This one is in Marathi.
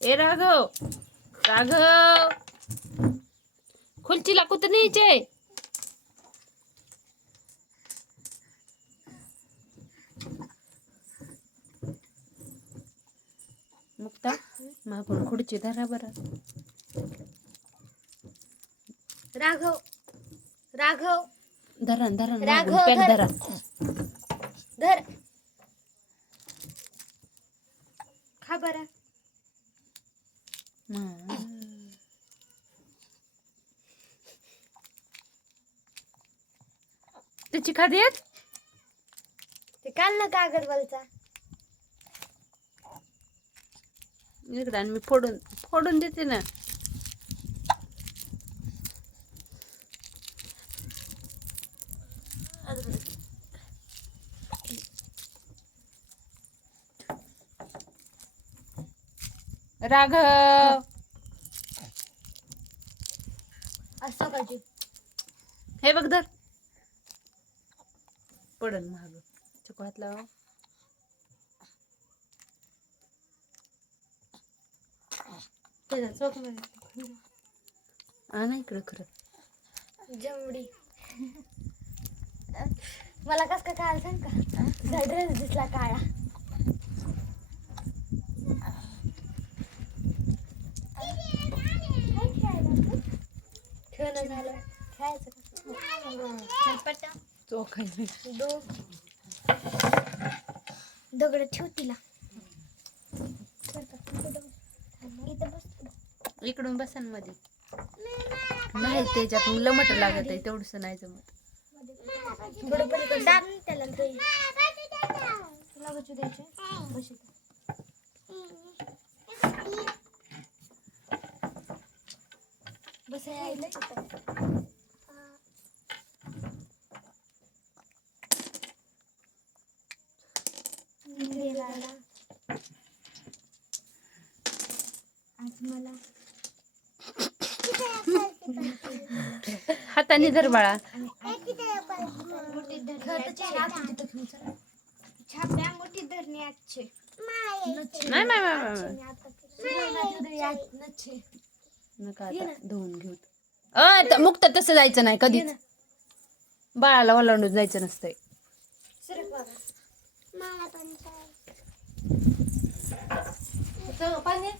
ए राघव, राघव, खुलचीला कुठं न्यायचे? मुक्ता मागून खुर्ची धरा बरं. राघव, राघव, धरा धरा राघव, मागून पॅक धर. धरा. धर. खा बरं. त्याची खाद्यात ते काल ना कागदवालचा इकडं आणि मी फोडून फोडून देते ना. राघव असं पाहिजे. हे बघ धर. पडन महाग चकोळ्यात लावा. आणा इकडं खरं जमडी. मला कस का काळ सांग का ड्रेस दिसला काळा. खेळणं झालं खेळायचं का चोखायचं. दगड ठेव तिला. इकडून बसन मध्ये नाही त्याच्यात लमट लागत आहे तेवढस नाही जमत. थोडं पलीकडे दाब ना त्याला. तुला बसू द्यायचे बस इथं. बस आज मला हाताने धर बाळा. छाप्या मोठी धरणी आजचे नाही नाही नका आता धुवून घेऊ. मुक्त तसं जायचं नाही कधीच. बाळाला ओलांडून जायचं नसतंय. पाणी